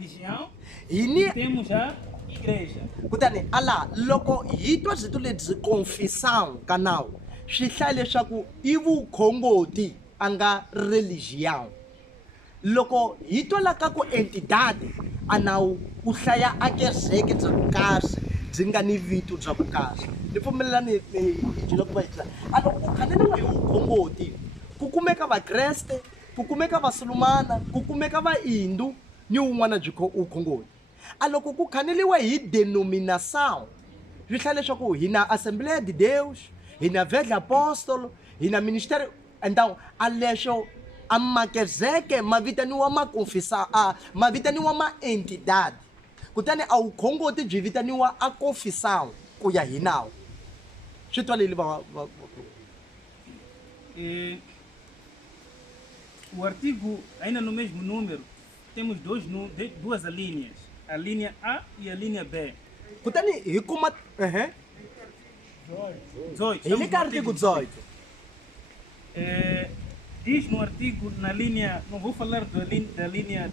religião Ini e temos a igreja. kutani ala loko hi twa byi lebyi confissão canal swi hlaya leswaku i vukhongoti a nga religião. Loko hi twala ka ku entidade a nawu ku hlaya a kereke bya vukahle byi nga ni vito bya vukahle. Ni pfumelelani byilo ku va hi a loko ku khaneliwa hi vukhongoti ku kumeka vakreste ku kumeka vasulumana ku kumeka vahindu ni wun'wana byi vukhongoti. A loko ku khaneliwa hi denominação swi hlaya leswaku hi na Assembleia de Deus, hi na Velho Apóstolo, hi na Ministério. Então a lexo a makezeke ma vitaniwa ma confissão ma vitaniwa ma entidade kutani a vukhongoti byi vitaniwa a confissão ku ya hi nawu. Swi twaleli O artigo, ainda no mesmo número, temos duas alíneas, a linha A e a linha B. kutani hi kuma 18. hi le ka artigo 18. Diz no artigo, na linha, não vou falar da linha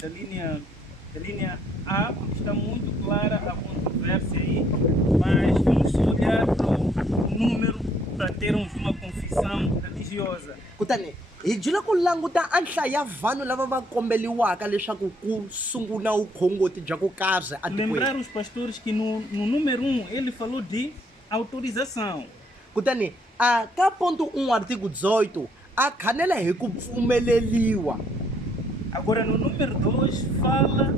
A, porque está muito clara a controvérsia aí, mas vamos olhar para o número para termos uma confissão religiosa. Kutani hi byile ku languta a nhlayo ya vanhu lava va kombeliwaka leswaku ku sungula vukhongoti bya ku karhi a Lembrar tikweni. os pastores que no número 1 ele falou de autorização. Kutani a ka ponto 1 artigo 18 a khanela hi ku pfumeleliwa. Agora no número 2 fala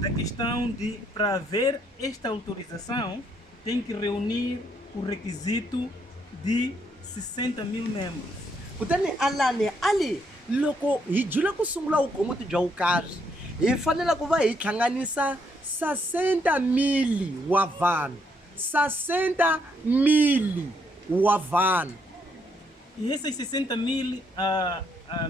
da questão de, para haver esta autorização, tem que reunir o requisito de 60 mil membros. Kutani alani ali loko hi byile ku sungula vukhongoti bya vukarhi hi fanele ku va hi hlanganisa 60,000 wa vanhu 60,000 wa vanhu. E esses 60 mil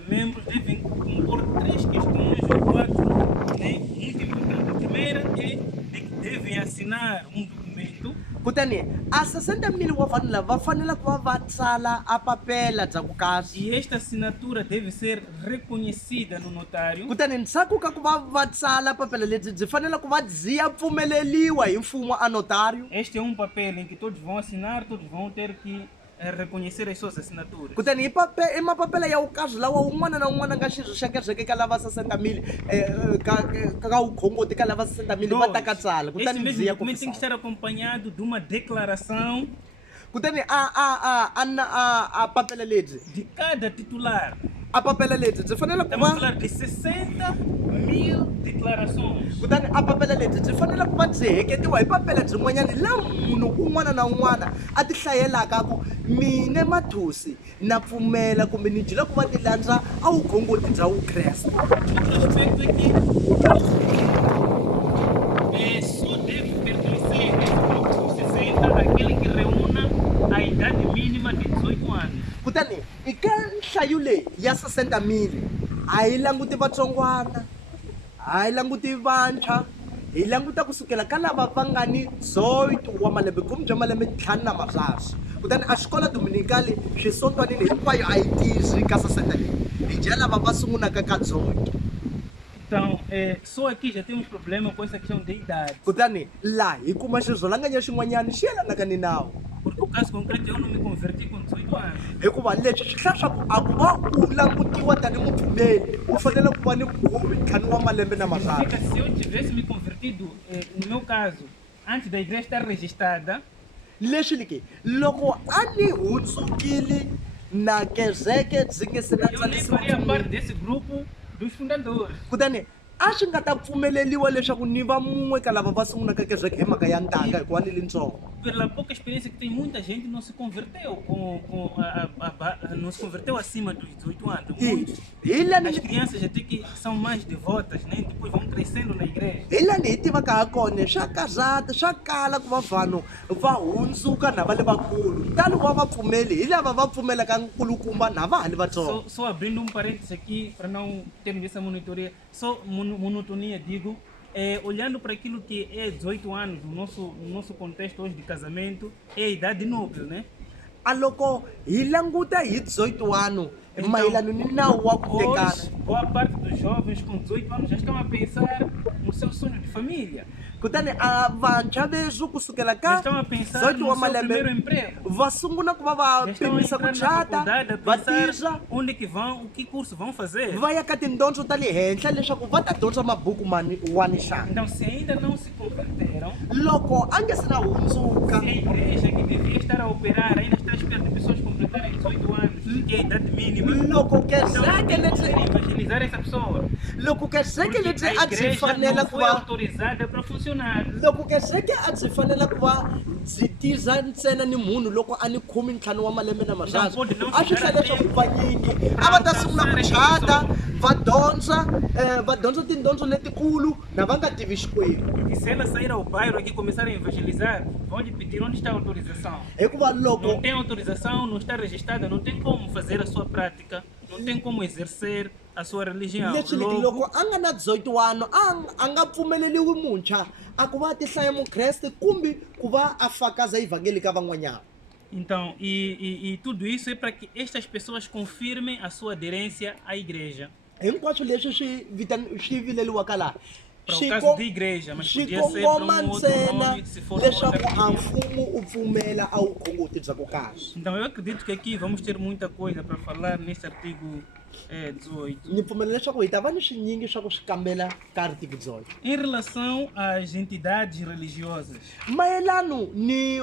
membros devem compor 3 questões ou 4, né, muito importantes. A primeira é de que devem assinar um documento. Kutani a 60,000 wa vanhu lava va fanele ku va va tsala a papela bya ku karhi. E esta assinatura deve ser reconhecida no notário. Kutani ndzhaku ka ku va va tsala papela lebyi byi fanele ku va byi ya pfumeleliwa hi mfumo a notário. Este é um papel em que todos vão assinar, todos vão ter que reconhecer as suas assinaturas. Kutani i mapapela ya vukarhi lawa un'wana na un'wana nga xirho xa kereke ka lava 60,000 ka vukhongoti ka lava 60,000 va ta ka tsala. Este Kutani byi mesmo ya documento tem que estar acompanhado de uma declaração kutani a papela lebyi de cada titular. a papela lebyi byi fanele ku Estamos a va falar de 60 mil declarações. kutani a papela lebyi byi fanele ku va byi heketiwa hi papela byin'wanyani la munhu un'wana na un'wana a ti hlayelaka ku mine Mathusi na pfumela kumbe ni byile ku va ni landza a vukhongoti bya vukreste. Outro aspecto é que só deve pertencer esse grupo dos 60 aquele que reúna a idade mínima de 18 anos. Kutani eka nhlayo leyi ya 60,000 a yi languti vatsongwana a yi languti vantshwa hi languta kusukela ka lava va nga ni 18 wa malembe kumbe bya malembe 5 na maswaswi. Kutani a xikola dominicali swisotwanini hinkwayo a yi tizi ka 60,000 hi dya lava va sungulaka ka 18. Então, só aqui já temos problema com essa questão de idade. Kutani laha hi kuma xirhwalanganya xin'wanyana xi yelanaka ni nawu Porque o caso concreto eu não me converti com 18 anos. hikuva leswi swi hlaya swaku a ku va u langutiwa tanihi mupfumeli u fanele ku va ni khume ntlhanu wa malembe na maswaswi. Significa, se eu tivesse me convertido, no meu caso, antes da igreja estar registrada, Leswi leke loko a ni hundzukile na kereke byi nge se na eu nem faria parte desse grupo dos fundadores. kutani a swi nga ta pfumeleliwa leswaku ni va mun'we ka lava va sungulaka kereke hi mhaka ya ntanga hikuva ni lintsongo. Pela pouca experiência que tem, muita gente não se converteu não se converteu acima dos 18 anos. Muitos. Hi lani As crianças até que são mais devotas, né? Depois vão crescendo na igreja. hi lani hi tivaka ha kona swa karhata swa kala ku va vanhu va hundzuka na va le vakulu tani va va pfumeli hi lava va pfumelaka nkulukumba na va ha li vatsongo. Só abrindo um parênteses aqui, para não termos essa monitoria, só monotonia, digo, olhando para aquilo que é 18 anos no nosso contexto hoje de casamento, é a idade núcleo, né? A loko hi languta hi 18 ano mayelano ni nawu wa ku tekana. Hoje, boa parte dos jovens com 18 anos já estão a pensar no seu sonho família. kutani a vantshwa veswi kusukela Já ka estão a pensar 18 no wa seu primeiro malembe emprego. va sungula ku va va Já estão a pimisa ku entrar na chata faculdade a va tirha pensar onde que vão, o que curso vão fazer. va ya ka tindondzo ta le henhla leswaku va ta dyondza mabuku wani xana. Então, se ainda não se converteram, Loko a nge se na hundzuka se a igreja que devia estar a operar ainda está à espera de pessoas completarem 18 anos, que é a idade mínima, loko então kezeke não lebyi podem evangelizar essa pessoa. loko kezeke Porque lebyi a a byi igreja fanela não ku foi va autorizada para funcionar. loko kezeke a byi fanela ku va byi tiza ntsena ni munhu loko a ni 15 wa malembe na mazazo pode não a swi chegar hlaya a leswaku tempo vanyingi a va ta para sungula ku alcançar essa chata pessoa. va dyondza tindondzo letikulu na va nga tivi xikwembu E se ela sair ao bairro aqui e começar a evangelizar, vão lhe pedir onde está a autorização. hikuva loko Não tem autorização, não está registrada, não tem como fazer a sua prática, não tem como exercer a sua religião. leswi loko Logo, a nga na 18 wano a nga pfumeleliwi muntshwa a ku va a ti hlaya mukreste kumbe ku va a fakaza ivhangeli ka van'wanyana. então, e tudo isso é para que estas pessoas confirmem a sua aderência à igreja. Hinkwaswo leswi swi vileliwaka laha Para o caso de igreja, mas podia ser para xikongoma um outro ntsena nome, se for uma outra leswaku a religião. mfumo u pfumela a vukhongoti bya ku kahle. Então, eu acredito que aqui vamos ter muita coisa para falar neste artigo 18. Ni pfumela leswaku hi ta va ni swinyingi swa ku swi kambela ka artigo 18 Em relação às entidades religiosas, mayelano ni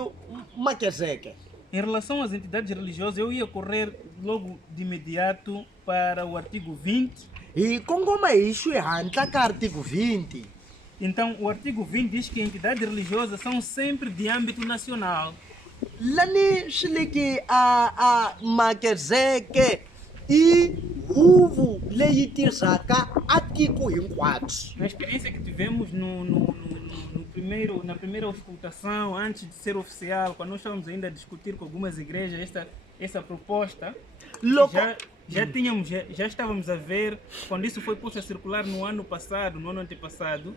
makezeke. em relação às entidades religiosas, eu ia correr logo de imediato para o artigo 20. Hi kongoma hi xihantla ka artigo 20. Então, o artigo 20 diz que entidades religiosas são sempre de âmbito nacional. Lani swi le ki a makezeke i huvo leyi tirhaka a tiko hinkwabyo. Na experiência que tivemos na primeira auscultação, antes de ser oficial, quando nós estávamos ainda a discutir com algumas igrejas essa proposta, Loko já estávamos a ver, quando isso foi posto a circular no ano passado, no ano antepassado,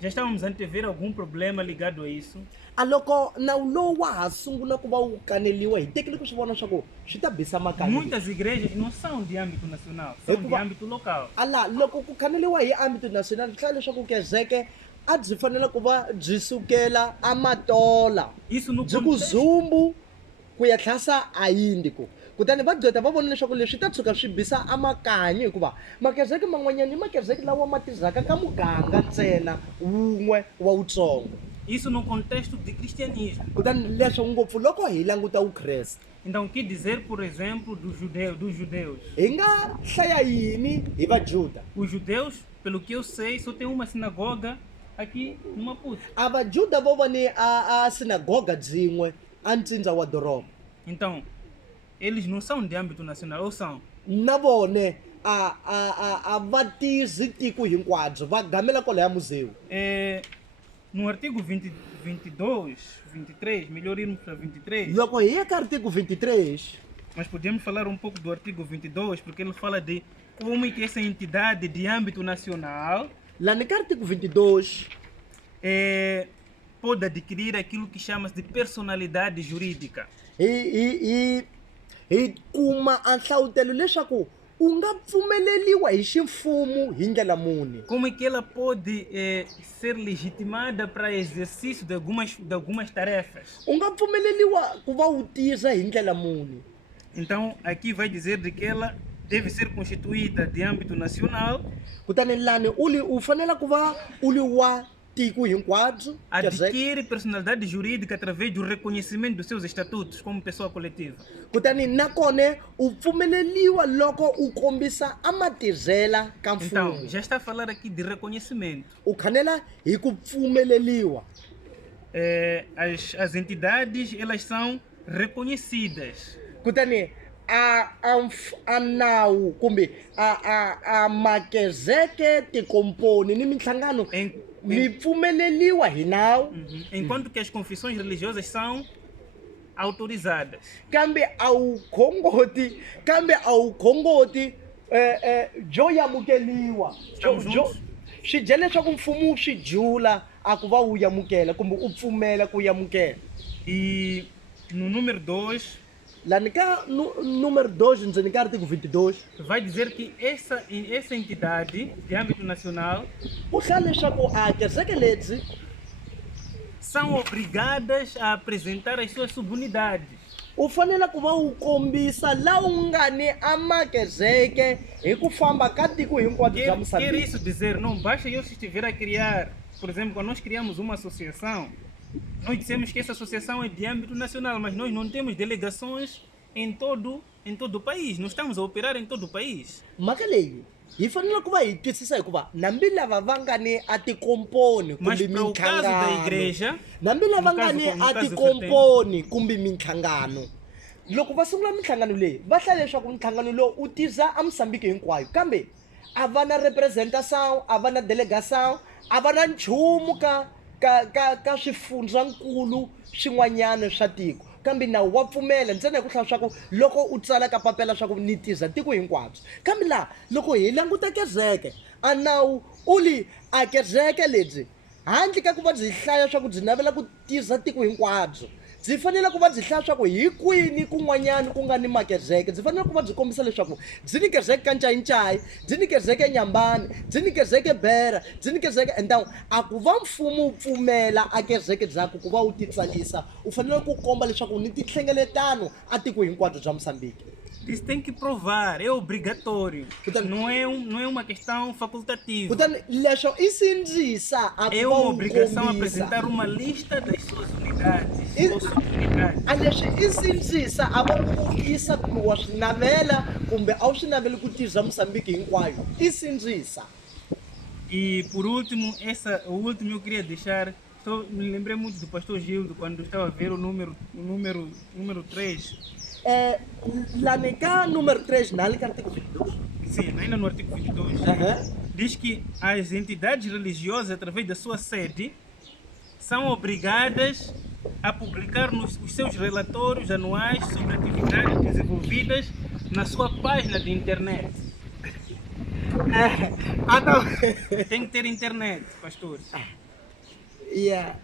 já estávamos a antever algum problema ligado a isso. a loko nawu lowu wa ha sungula ku va wu kaneliwa hi tekile ku swi vona swa ku swi ta bisa makani. Muitas igrejas não são de âmbito nacional, são de âmbito local. ala loko ku kaneliwa hi âmbito nacional swi hlaya leswaku kezeke a byi fanele ku va byi sukela a matola Isso no byi ku contexto, zumbu ku ya tlhasa a yindiko kutani va gqeta va vona leswaku leswi ta tshuka swi bisa amakanyi hikuva makezeke man'wanyana i makezeke lawa ma tirhaka ka muganga ntsena wun'we wa wutsongo isso no contexto de cristianismo. kutani leswo ngopfu loko hi languta vukreste Então, o que dizer, por exemplo, dos judeus? hi nga hlaya yini hi vajuda. Os judeus, pelo que eu sei, só tem uma sinagoga aqui no Maputo. A vajuda vo va ni a sinagoga byin'we a ntsindza wa doroba Então, eles não são de âmbito nacional, ou são? na vone a va tizi tiko hinkwabyo va gamela kwalaya museu. No artigo 22, 23, melhor irmos para 23, Loko hi ya ka artigo 23 mas podemos falar um pouco do artigo 22, porque ele fala de como é que essa entidade de âmbito nacional lá no artigo 22 pode adquirir aquilo que chama-se de personalidade jurídica. hi kuma a nhlawutelo leswaku u nga pfumeleliwa hi ximfumo hi ndlela muni. Como é que ela pode ser legitimada para exercício de algumas tarefas? U nga pfumeleliwa ku va u tirha hi ndlela muni. Então, aqui vai dizer de que ela deve ser constituída de âmbito nacional, Kutani lani u fanele ku va u li wa tiko hinkwabyo. adquire personalidade jurídica através do reconhecimento dos seus estatutos como pessoa coletiva. Kutani nakona u pfumeleliwa loko u kombisa a matirhela ka Então, mfumo. já está a falar aqui de reconhecimento. U khanela hi ku pfumeleliwa. As entidades, elas são reconhecidas. Kutani a nawu kumbe a makezeke tikomponi ni minhlangano mi pfumeleliwa hi nawu. Enquanto que as confissões religiosas são autorizadas. Kambe a wu khongoti byo yamukeliwa. Estamos juntos? Swi dya leswaku mfumo swi jula a ku va wu yamukela kumbe u pfumela ku yamukela. E no número 2, lá nica número 2, ndzeni ka artigo 22, vai dizer que essa entidade de âmbito nacional ku hlaya leswaku a kereke leti são obrigadas a apresentar as suas subunidades. u fanele ku va wu kombisa laha u nga ni amakezeke hi ku famba ka tiko hinkwato bya Quer Moçambique. isso dizer, não basta eu se estiver a criar, por exemplo, quando nós criamos uma associação, nós dissemos que essa associação é de âmbito nacional, mas nós não temos delegações em todo o país, não estamos a operar em todo o país. Mhaka leyi hi fanele ku va hi twisisa hikuva nambi lava va nga ni a tikomponi Mas kumbe para o caso da minhlangano igreja, nambi lava no nga caso- ni no a caso tikomponi kumbe minhlangano loko va sungula minhlangano leyi va hlaya leswaku nhlangano lowu u tisa a Moçambique hinkwayo kambe a va na representação a va na delegação a va na nchumu ka swifundzankulu swin'wanyana swa tiko kambe nawu wa pfumela ntsena hi ku hlaya swa ku loko u tsala ka papela swa ku ni tiza tiko hinkwabyo kambe laha loko hi languta kereke a nawu u li a kereke lebyi handle ka ku va byi hlaya swa ku byi navela ku tiza tiko hinkwabyo byi fanele ku va byi hlaya swa ku hi kwini kun'wanyana ku nga ni makereke byi fanele ku va byi kombisa leswaku byi ni kereke ka Ncayi, byi ni kereke Nyambani, byi ni kereke Bera, byi ni kereke endhawu a ku va mfumo wu pfumela a kereke byakwe ku va wu titsarisa u fanele ku komba leswaku ni tinhlengeletano a tiko hinkwabyo bya Moçambique. isso tem que provar, é obrigatório, Portanto- não é uma questão facultativa. kutani leswo i sindzisa a É ku va uma wu obrigação kombisa apresentar uma lista das suas unidades E- ou subunidades. a leswi i sindzisa a va vukisa kumbe wa swi navela kumbe a wu swi naveli ku tiza Moçambique hinkwayo i sindzisa. E por último, o último eu queria deixar, me lembrei muito do pastor Gildo quando estava a ver o número 3. Lá nem cá número 3 na linha artigo 22. Sim, ainda no artigo 22. Diz que as entidades religiosas, através da sua sede, são obrigadas a publicar os seus relatórios anuais sobre atividades desenvolvidas na sua página de internet. Não. Tem que ter internet, pastores. Yeah.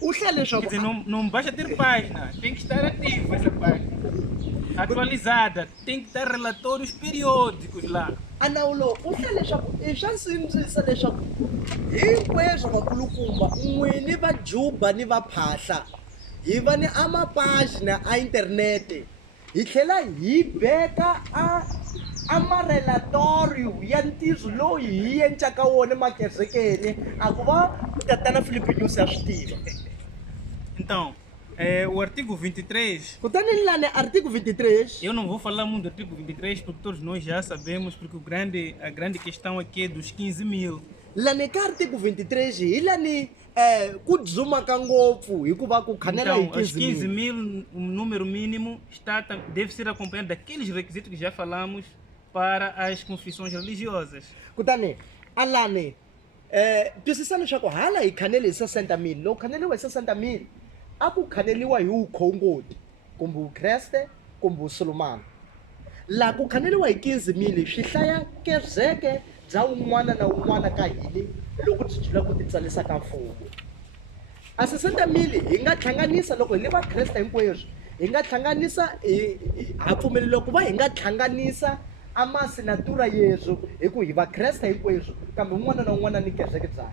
O que é Quer dizer, não basta ter página, tem que estar ativa essa página. Atualizada, tem que dar relatórios periódicos lá. Anaulo, o que é leswaku i swa sindzisa leswaku hinkweswo vakulukumba n'wini va juba ni va phahla hi va ni a mapagina a internete hi tlhela hi beka a marelatório ya ntirho lowu hi endlaka wona makerekeni a ku va tatana Filipe News ya swi tiva. Então, o artigo 23, Kutani lani artigo 23 eu não vou falar muito do artigo 23 porque todos nós já sabemos, porque a grande questão aqui é dos 15 mil. lani ka artigo 23 hi lani ku dzumaka ngopfu hikuva ku khanela hi Então, os 15 15 mil, o número mínimo, deve ser acompanhado daqueles requisitos que já falamos para as confissões religiosas. kutani a lani twisisa leswaku hala hi khanele hi 60 mil loko khaneliwa hi 60 mil a ku khaneliwa hi vukhongoti kumbe vukreste kumbe vusulumani laha ku khaneliwa hi 15 mil swi hlaya kereke bya un'wana na un'wana ka hile loko byi jula ku titsalisa ka mfumo a 60 mil hi nga hlanganisa loko hi le vakreste hinkweswo hi nga hlanganisa ha pfumeleliwa ku va hi nga hlanganisa a masinatura yesu hi ku hi vakreste hinkweswo kambe un'wana na un'wana ni kereke byakwe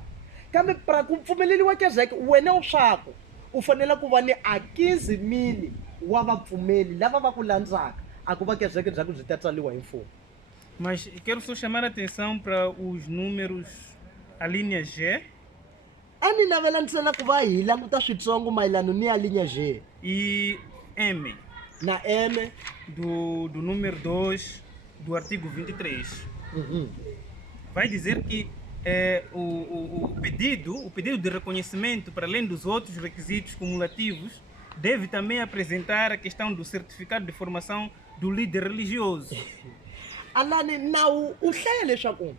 kambe para ku pfumeleliwa kereke wena u swako u fanele ku va ni a 15 mil wa vapfumeli lava va ku landzaka a ku va kereke byakwe byi ta tsaliwa hi mfumo. Mas quero só chamar a atenção para os números, a linha G A ni navela ntsena ku va hi languta switsongo mayelana ni a linha G e M, na M. do número 2 do artigo 23. Vai dizer que o pedido de reconhecimento, para além dos outros requisitos cumulativos, deve também apresentar a questão do certificado de formação do líder religioso. Alani nawu u hlaya leswaku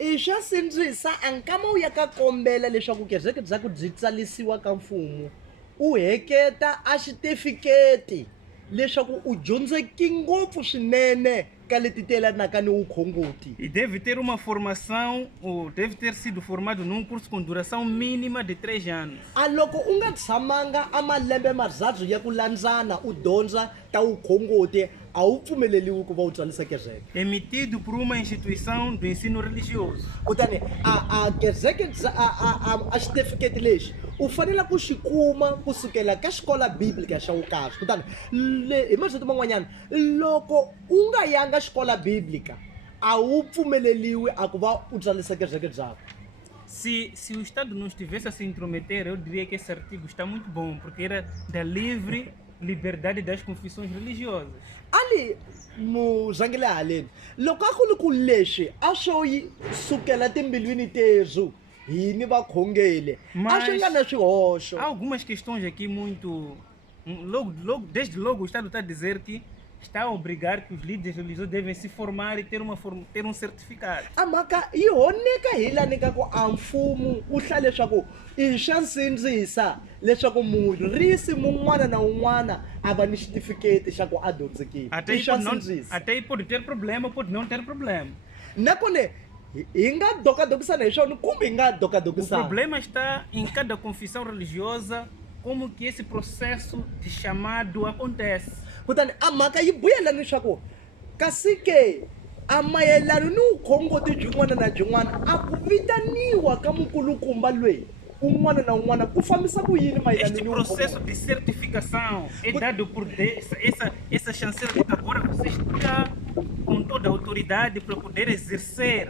i swa sindzisa a nkama wu ya ka kombela leswaku kereke byakwe byi tsalisiwa ka mfumo u heketa a xitifiketi leswaku u dyondzeke ngopfu swinene ka leti telanaka ni vukhongoti. E deve ter uma formação, ou deve ter sido formado num curso com duração mínima de 3 anos. A loko u nga tshamanga a malembe mazadzu ya ku landzana u dyondza ta vukhongoti a wu pfumeleliwi ku va u tsarisa kereke. Emitido por uma instituição do ensino religioso. Kutani a kereke a xitifiketi lexi u fanele ku xi kuma kusukela ka xikola bíblica xa vukahle. Kutani hi marito man'wanyana loko u nga yanga xikola bíblica a wu pfumeleliwi a ku va u tsarisa kereke byakwe. Se o Estado não estivesse a se intrometer, eu diria que esse artigo está muito bom, porque era da livre liberdade das confissões religiosas. Ali muzangile haleni loko a ku ri ku leswi a swo yi sukela timbilwini tezo hini vakhongeli a swi nga na swihoxo. Há algumas questões aqui muito... desde logo o Estado está a dizer que está a obrigar que os líderes religiosos devem se formar e ter um certificado. A mhaka yi honeka hi lani ka ku a mfumo wu hlaya leswaku i swa nsindzisa leswaku murisi mun'wana na un'wana a va ni xitifiketi xa ku a dyondzekile. I swa nsindzisa. Até aí pode ter problema, pode não ter problema. Nakone hi nga dokadokisana hi swona kumbe hi nga O dokadokisana. problema está em cada confissão religiosa, como que esse processo de chamado acontece. Kutani a mhaka yi buyela leswaku kasi ke a mayelana ni vukhongoti byin'wana na byin'wana a ku vitaniwa ka mukulukumba loyi un'wana na un'wana ku fambisa ku yini mayelana Este ni processo de certificação é dado por essa chancela de que agora você está com toda a autoridade para poder exercer.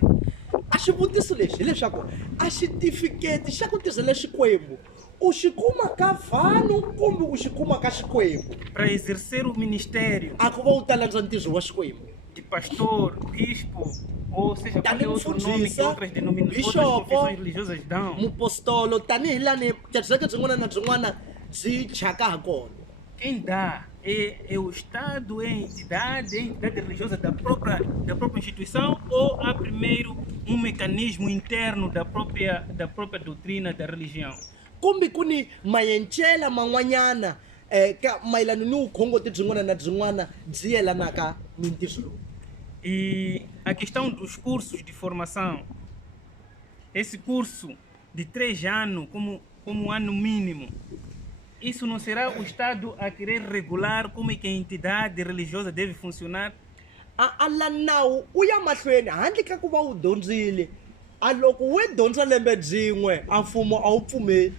a xivutiso lexi hileswaku a xitifiketi xa ku tirhela xikwembu u xi kuma ka vanhu kumbe u xi kuma ka xikwembu Para exercer o ministério a ku va u ta landza ntirho wa xikwembu de pastor, bispo, ou seja, qualquer outro nome que outras Bishopo, confissões religiosas dão. mupostolo tanihi lani kereke byin'wana na byin'wana byi thyaka ha kona. Quem dá é o Estado, é a entidade religiosa da própria instituição, ou há primeiro um mecanismo interno da própria doutrina da religião? Kumbe ku ni mayencela man'wanyana ka mayelana ni vukhongoti byin'wana na byin'wana byi yelanaka ni ntirho lowu. E a questão dos cursos de formação, esse curso de 3 anos como ano mínimo, isso não será o Estado a querer regular como é que a entidade religiosa deve funcionar? A la nawu u ya mahlweni handle ka ku va u dyondzile a loko wo dyondza lembe byin'we a mfumo a wu pfumeli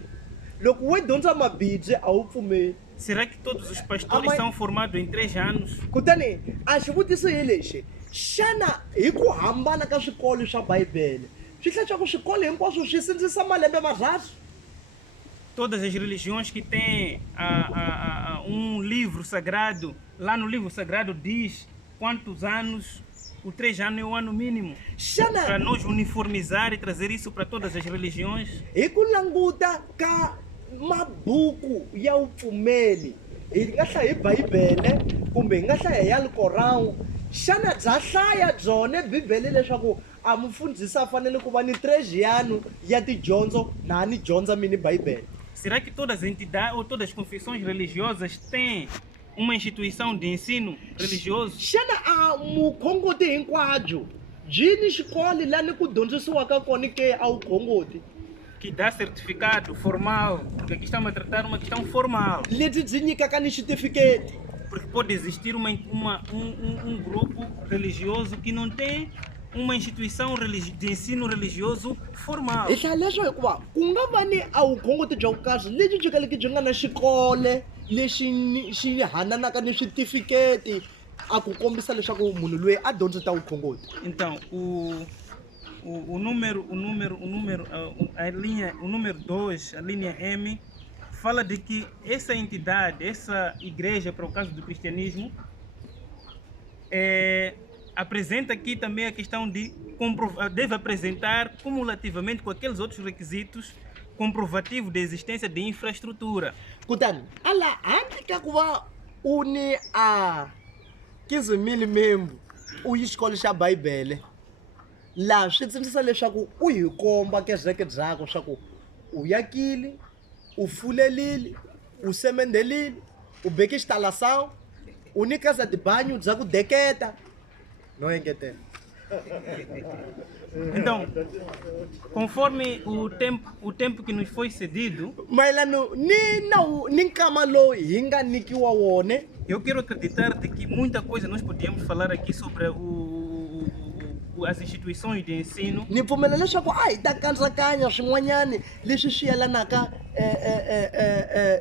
loko wo dyondza mabindzu a wu pfumeli. Será que todos os pastores são formados em 3 anos? Kutani a xivutiso hi lexi xana hi ku hambana ka swikolo swa bibele swi hlaya swa ku swikolo hinkwaswo swi sindzisa malembe mazadzu. Todas as religiões que têm um livro sagrado, lá no livro sagrado diz quantos anos, o 3 anos é o ano mínimo. Para nós uniformizar e trazer isso para todas as religiões. Hi ku languta ka mabuku ya vupfumeli hi nga hlaya hi bibele kumbe hi nga hlaya hi ya Alcorão xana bya hlaya byona bibele leswaku a mufundhisi a fanele ku va ni 3 anos ya tidyondzo na ni dyondza mini bibele. Será que todas as entidades ou todas as confissões religiosas têm uma instituição de ensino religioso? Xana a mukhongoti hinkwabyo byi ni xikolo lani ku dyondzisiwaka kona ke a vukhongoti que dá certificado formal, porque aqui estamos a tratar uma questão formal. lebyi byi nyikaka ni xitifiketi. Porque pode existir um grupo religioso que não tem uma instituição de ensino religioso formal. Hi hlaya leswo hikuva ku nga va ni a vukhongoti bya vukahle lebyi byi kaleke byi nga na xikole lexi xi hananaka ni switifiketi a ku kombisa leswaku munhu loyi a dyondza ta vukhongoti. Então, o número 2, a linha M, fala de que essa entidade, essa igreja, para o caso do cristianismo, apresenta aqui também a questão de deve apresentar cumulativamente com aqueles outros requisitos comprovativo da existência de infraestrutura. Kutani ala handle ka ku va u ni a 15,000 membro u yi xikolo xa bibele laha swi tsundzuxa leswaku u hi komba kereke byakwe swa ku u yakile u fulelile u semendelile u beke xitalasawu u ni casa de banho bya ku deketa no engetela. Então, conforme o tempo que nos foi cedido, mayelano ni nkama lowu hi nga nikiwa wone, eu quero acreditar de que muita coisa nós podíamos falar aqui sobre as instituições de ensino. ni pfumela leswaku a hi ta kandzakanya swin'wanyani leswi swi yelanaka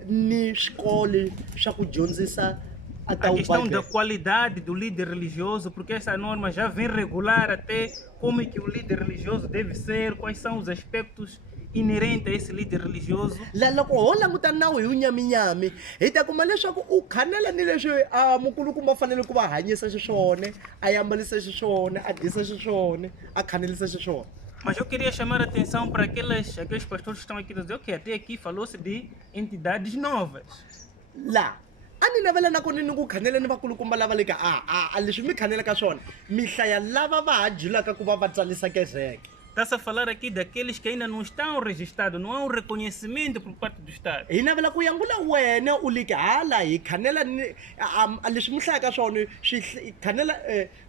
ni swikolo swa ku dyondzisa A questão da qualidade do líder religioso, porque essa norma já vem regular até como é que o líder religioso deve ser, quais são os aspectos inerentes a esse líder religioso. la loko ho languta nawu hi unyaminyami hi ta kuma leswaku u khanela ni leswi a mukulukumba a fanele ku va hanyisa xiswona, a yambalisa xiswona, a dyisa xiswona, a khanelisa xiswona. Mas eu queria chamar a atenção para aqueles pastores que estão aqui a dizer, ok, até aqui falou-se de entidades novas. La a ni navela na kona ni ku khanela ni vakulukumba lava le ka a leswi mi khanelaka swona mi hlaya lava va ha julaka ku va va tsalisa kezeke. Está-se a falar aqui daqueles que ainda não estão registrados, não há um reconhecimento por parte do Estado. hi navela ku yangula wena u like hala hi khanela leswi mi hlayaka swona swi khanela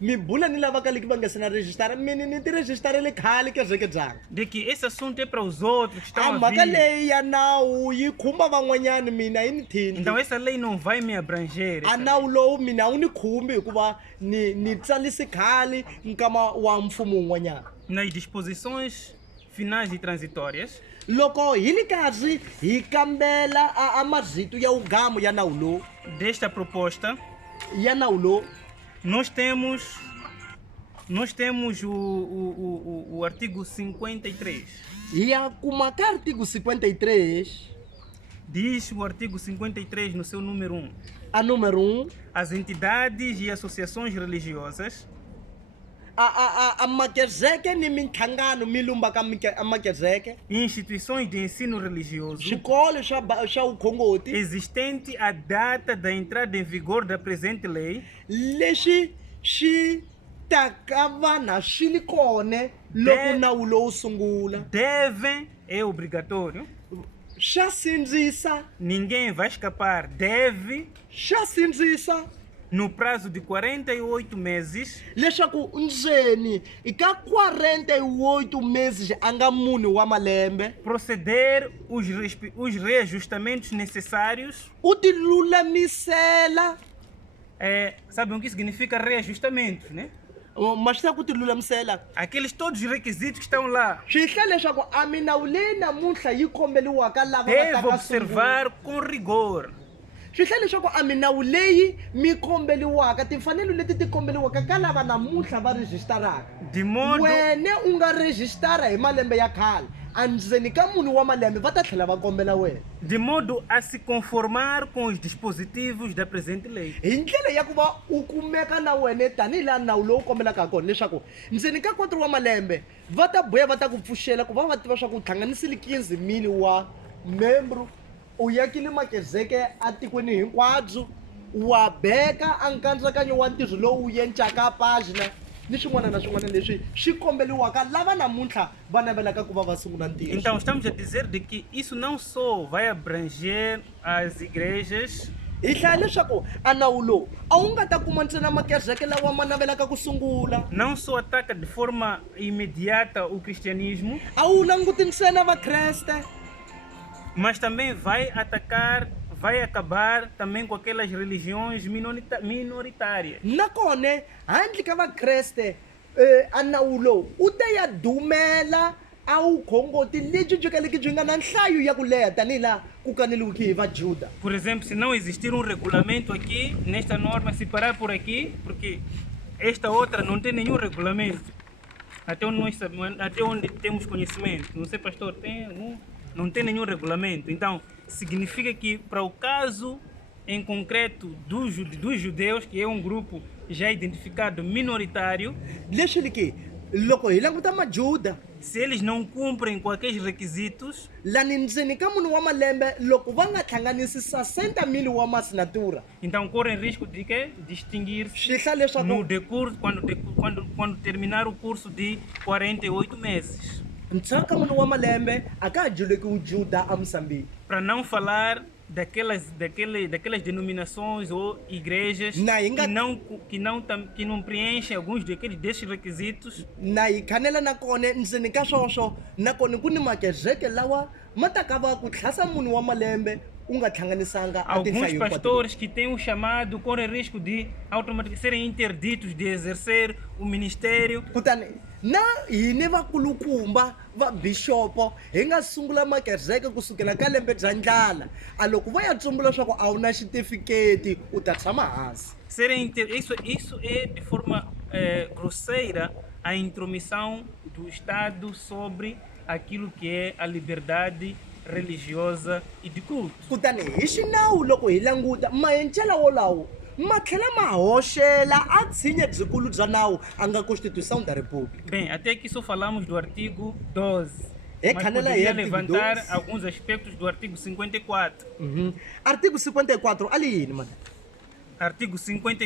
mi bula ni lava kaleki va nga se na rejistara, mini ni ti rejistarele khale kezeke byanga. De que esse assunto é para os outros que estão A a mhaka vir. leyi ya nawu yi khumba van'wanyani, mina yi ni thinti. Então essa lei não vai me abranger. A nawu lowu mina wu ni khumbi hikuva ni tsalisi khale nkama wa mfumo wun'wanyana. Nas disposições finais e transitórias, Loko hi ri karhi hi kambela a mazito ya ugamo ya nawu lowu desta proposta, ya nawu lowu nós temos o artigo 53. hi ya kuma ka artigo 53, Diz o artigo 53 no seu número 1. a número 1, As entidades e associações religiosas a makezeke ni mintlhangano mi lumbaka a makezeke, e instituições de ensino religioso swikolo swa vukhongoti existente à data da entrada em vigor da presente lei leswi swi taka vana swi li kone loko nawu lowu sungula. devem, é obrigatório, Xa sindzisa, ninguém vai escapar, deve, xa sindzisa no prazo de 48 meses, leswaku ndzeni ka 48 meses a nga munhu wa malembe proceder os reajustamentos necessários. u ti lulamisela. Sabem o que significa reajustamento, né? Ma swi tiva ku ti lulamisela Aqueles todos os requisitos que estão lá. swi hlaya leswaku a minawu leyi namuntlha yi kombeliwaka lava va Deve taka sungula. observar com rigor. Swi hlaya leswaku a minawu leyi mi kombeliwaka, timfanelo leti ti kombeliwaka ka lava namuntlha va rejistaraka. De modo Wene u nga rejistara hi malembe ya khale, andzeni ka munhu wa malembe va ta tlhela va kombela wena a se conformar com os dispositivos da presente lei. hi ndlela ya ku va u kumeka na wena tanihi laha nawu lowu kombelaka ha kona leswaku ndzeni ka 4 wa malembe va ta boya va ta ku pfuxela ku va tiva swa ku hlanganisile 15 mili wa membro, u yakile makezeke a tikweni hinkwabyo, wa beka a nkatsakanyo wa ntirho lowu wu yencaka pagina ni swin'wana na swin'wana leswi swi kombeliwaka lava namuntlha va navelaka ku va va sungula ntirho. Então estamos a dizer de que isso não só vai abranger as igrejas, hi hlaya leswaku a nawu lowu a wu nga ta kuma ntsena makezeke lawa ma navelaka ku sungula, não só ataca de forma imediata o cristianismo, a wu languti ntsena vakreste, mas também vai acabar também com aquelas religiões minoritárias. nakone handle ka vakreste a nawu lowu u ta ya dumela a vukhongoti lebyi byi kaleki byi nga na nhlayo ya ku leha tanihi laha ku kaneliwiki hi vajuda. Por exemplo, se não existir um regulamento aqui, nesta norma, se parar por aqui, porque esta outra não tem nenhum regulamento, até onde temos conhecimento. Não sei, pastor, não tem nenhum regulamento. Então, significa que para o caso em concreto dos judeus, que é um grupo já identificado minoritário, leswi liki loko hi languta majuda se eles não cumprem com aqueles requisitos, lani ndzeni ka munhu wa malembe loko va nga hlanganisi 60 mili wa masinatura, então correm risco de quê? Distinguir-se swi hlaya leswaku no decurso, quando terminar o curso de 48 meses. ntsaka munhu wa malembe a ka ha juleki vujuda a Mosambiki. Para não falar daquelas denominações ou igrejas Na inga- que não preenchem alguns desses requisitos. na hi khanela nakona ndzeni ka swoswo nakona ku ni makezeke lawa ma ta ka va ku tlhasa munhu wa malembe u nga hlanganisanga a Alguns tinhlayo hinkwato. pastores que têm o chamado correm risco de automaticamente serem interditos de exercer o ministério. Kutani na hini vakulukumba va bishopo hi nga sungula makezeke kusukela ka lembe bya ndlala a loko va ya tsumbula swa ku a wu na xitifiketi u ta tshama hansi. Isso é de forma grosseira a intromissão do Estado sobre aquilo que é a liberdade religiosa e de culto. Kutani hi xinawu loko hi languta maendlelo wolawo ma tlhela ma hoxela a tshinya byikulu bya nawu a nga Constituição da República. Bem, até aqui só falamos do artigo 12. É, Mas canela poderia é artigo levantar 12. alguns aspectos do artigo 54. Artigo 54 ali yini mano? Artigo 54.